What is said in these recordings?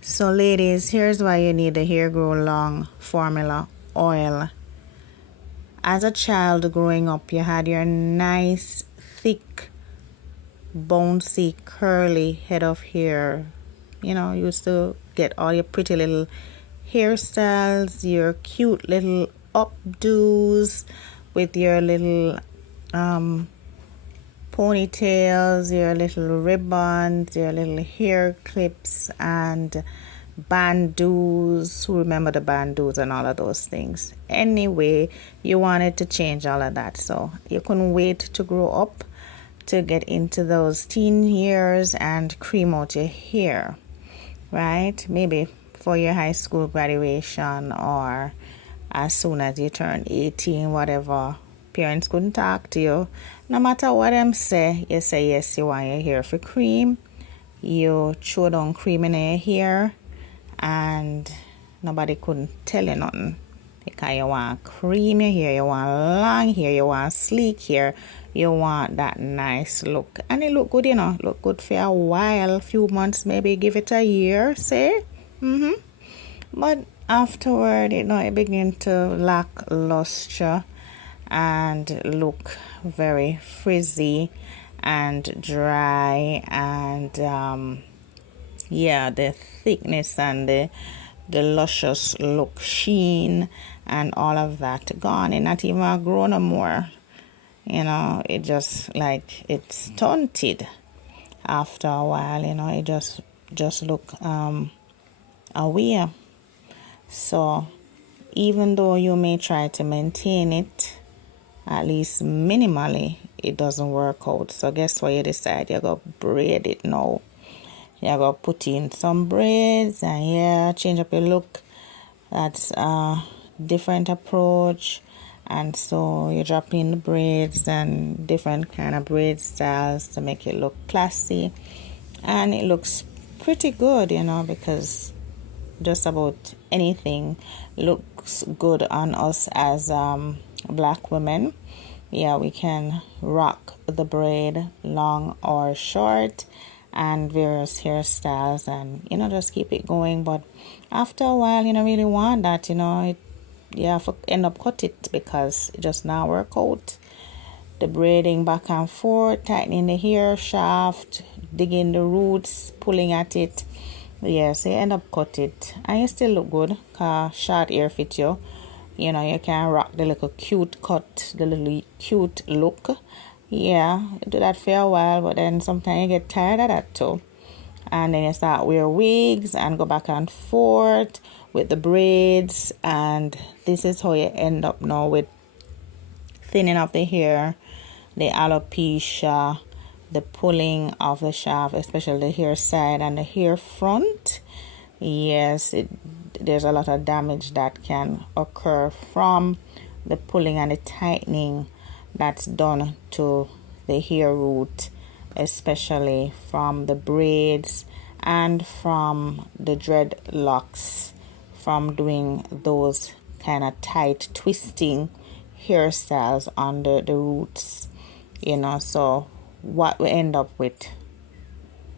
So ladies, here's why you need the Hair Grow Long formula oil. As a child growing up, you had your nice, thick, bouncy, curly head of hair. You know, you used to get all your pretty little hairstyles, your cute little updos with your little ponytails, your little ribbons, your little hair clips, and bandeaus. Who remember the bandeaus and all of those things? Anyway, you wanted to change all of that, so you couldn't wait to grow up to get into those teen years and cream out your hair, right? Maybe for your high school graduation or as soon as you turn 18, whatever. Parents couldn't talk to you. No matter what them say, you say yes, you want your hair for cream. You throw down cream in your hair and nobody couldn't tell you nothing. Because you want cream your hair, you want long hair, you want sleek hair, you want that nice look. And it look good, you know, look good for a while, few months, maybe give it a year, say. But afterward, you know, it begin to lack luster and look very frizzy and dry, and yeah, the thickness and the luscious look, sheen and all of that gone. And not even a grown no more. You know, it just like it's stunted after a while, you know, it just look away. So even though you may try to maintain it, at least minimally, it doesn't work out. So guess what you decide? You go braid it now. You go put in some braids and yeah, change up your look. That's a different approach. And so you drop in the braids and different kind of braid styles to make it look classy. And it looks pretty good, you know, because just about anything looks good on us as black women. Yeah, we can rock the braid long or short and various hairstyles and, you know, just keep it going. But after a while, you don't really want that, you know, you have to end up cut it because it just not work out. The braiding back and forth, tightening the hair shaft, digging the roots, pulling at it. Yeah, so you end up cut it and you still look good because short hair fit you. You know, you can rock the little cute cut, the little cute look. Yeah, you do that for a while, but then sometimes you get tired of that too. And then you start wear wigs and go back and forth with the braids. And this is how you end up now with thinning of the hair, the alopecia, the pulling of the shaft, especially the hair side and the hair front. Yes, there's a lot of damage that can occur from the pulling and the tightening that's done to the hair root, especially from the braids and from the dreadlocks, from doing those kind of tight twisting hairstyles under the roots, you know. So what we end up with,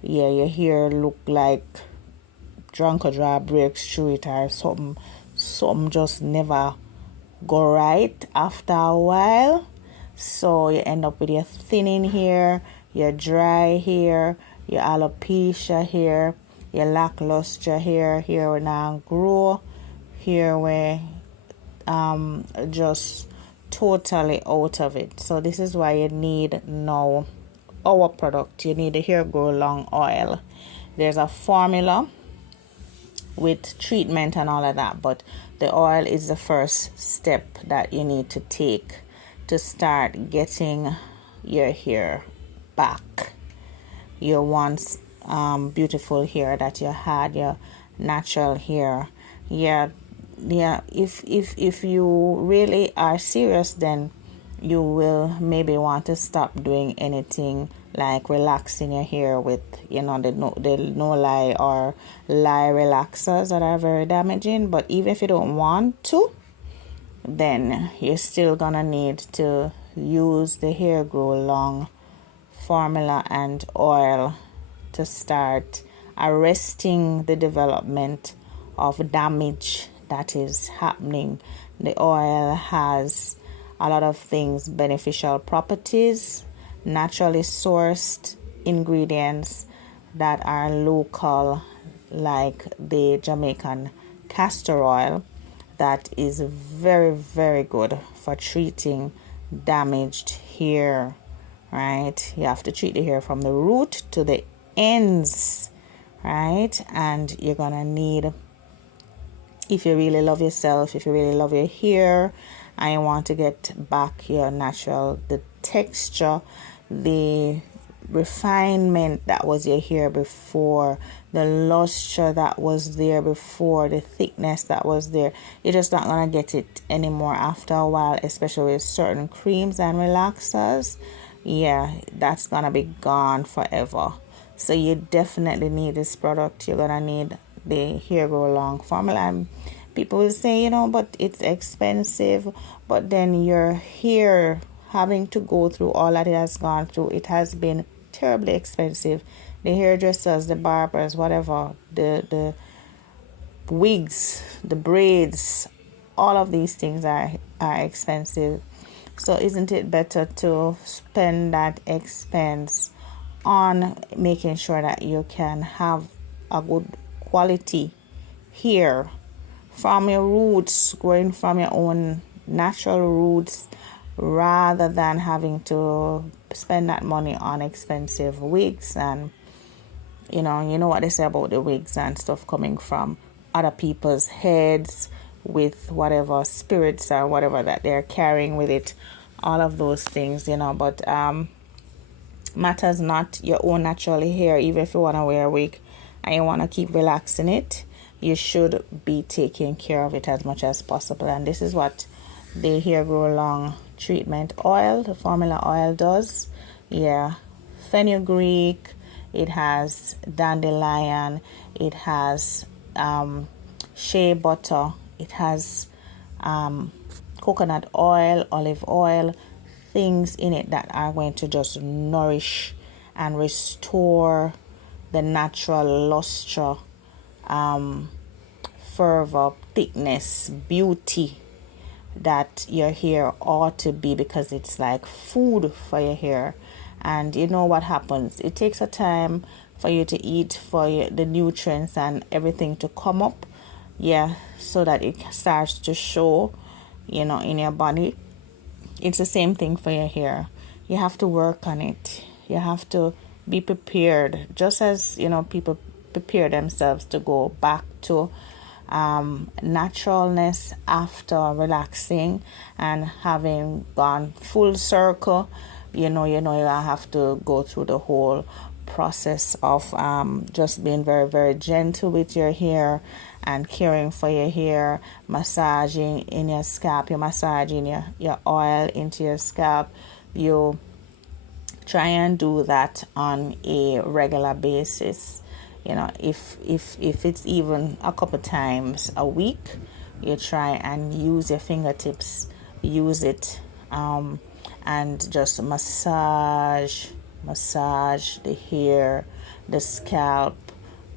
yeah, your hair look like drunk or draw breaks through it or something just never go right after a while. So you end up with your thinning hair, your dry hair, your alopecia hair, your lackluster hair will now grow, hair where just totally out of it. So this is why you need now our product. You need the Hair Grow Long oil. There's a formula with treatment and all of that, but the oil is the first step that you need to take to start getting your hair back, your once beautiful hair that you had, your natural hair. Yeah, if you really are serious, then you will maybe want to stop doing anything like relaxing your hair with, you know, the no lie or lie relaxers that are very damaging. But even if you don't want to, then you're still gonna need to use the Hair Grow Long formula and oil to start arresting the development of damage that is happening. The oil has a lot of things, beneficial properties, naturally sourced ingredients that are local, like the Jamaican castor oil, that is very, very good for treating damaged hair, right? You have to treat the hair from the root to the ends, right? And you're gonna need, if you really love yourself, if you really love your hair and you want to get back your natural, the texture, the refinement that was your hair before, the luster that was there before, the thickness that was there, you're just not gonna get it anymore after a while, especially with certain creams and relaxers. Yeah, that's gonna be gone forever. So you definitely need this product. You're gonna need the Hair Grow Long formula. And people will say, but it's expensive. But then your hair having to go through all that it has gone through, it has been terribly expensive. The hairdressers, the barbers, whatever, the wigs, the braids, all of these things are expensive. So isn't it better to spend that expense on making sure that you can have a good quality hair from your roots, growing from your own natural roots, rather than having to spend that money on expensive wigs? And you know what they say about the wigs and stuff coming from other people's heads with whatever spirits or whatever that they're carrying with it, all of those things, but matters not your own natural hair. Even if you want to wear a wig and you want to keep relaxing it, you should be taking care of it as much as possible. And this is what the Hair Grow Long treatment oil, the formula oil, does. Yeah, fenugreek, it has dandelion, it has shea butter, it has coconut oil, olive oil, things in it that are going to just nourish and restore the natural luster, fervor, thickness, beauty that your hair ought to be, because it's like food for your hair. And you know what happens, it takes a time for you to eat, for the nutrients and everything to come up, so that it starts to show in your body. It's the same thing for your hair. You have to work on it. You have to be prepared, just as people prepare themselves to go back to naturalness after relaxing and having gone full circle. You have to go through the whole process of just being very, very gentle with your hair and caring for your hair, massaging in your scalp. You're massaging your oil into your scalp. You try and do that on a regular basis. If it's even a couple times a week, you try and use your fingertips, use it, and just massage the hair, the scalp.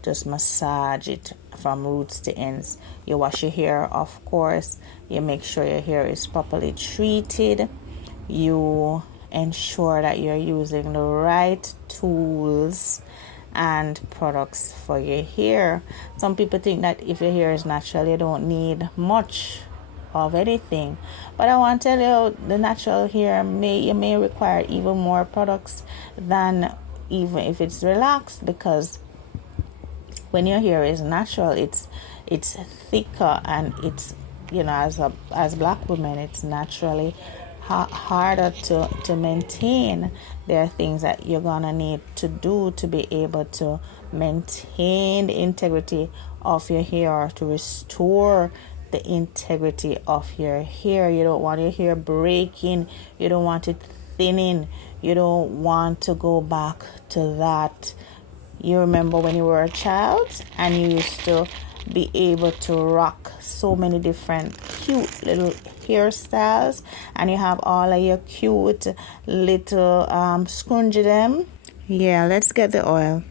Just massage it from roots to ends. You wash your hair, of course. You make sure your hair is properly treated. You ensure that you're using the right tools and products for your hair. Some people think that if your hair is natural, you don't need much of anything. But I want to tell you, the natural hair may require even more products than even if it's relaxed, because when your hair is natural, it's thicker, and it's as black women, it's naturally harder to maintain. There are things that you're gonna need to do to be able to maintain the integrity of your hair, to restore the integrity of your hair. You don't want your hair breaking. You don't want it thinning. You don't want to go back to that. You remember when you were a child and you used to be able to rock so many different cute little hairstyles, and you have all of your cute little scrunchie them. Yeah, let's get the oil.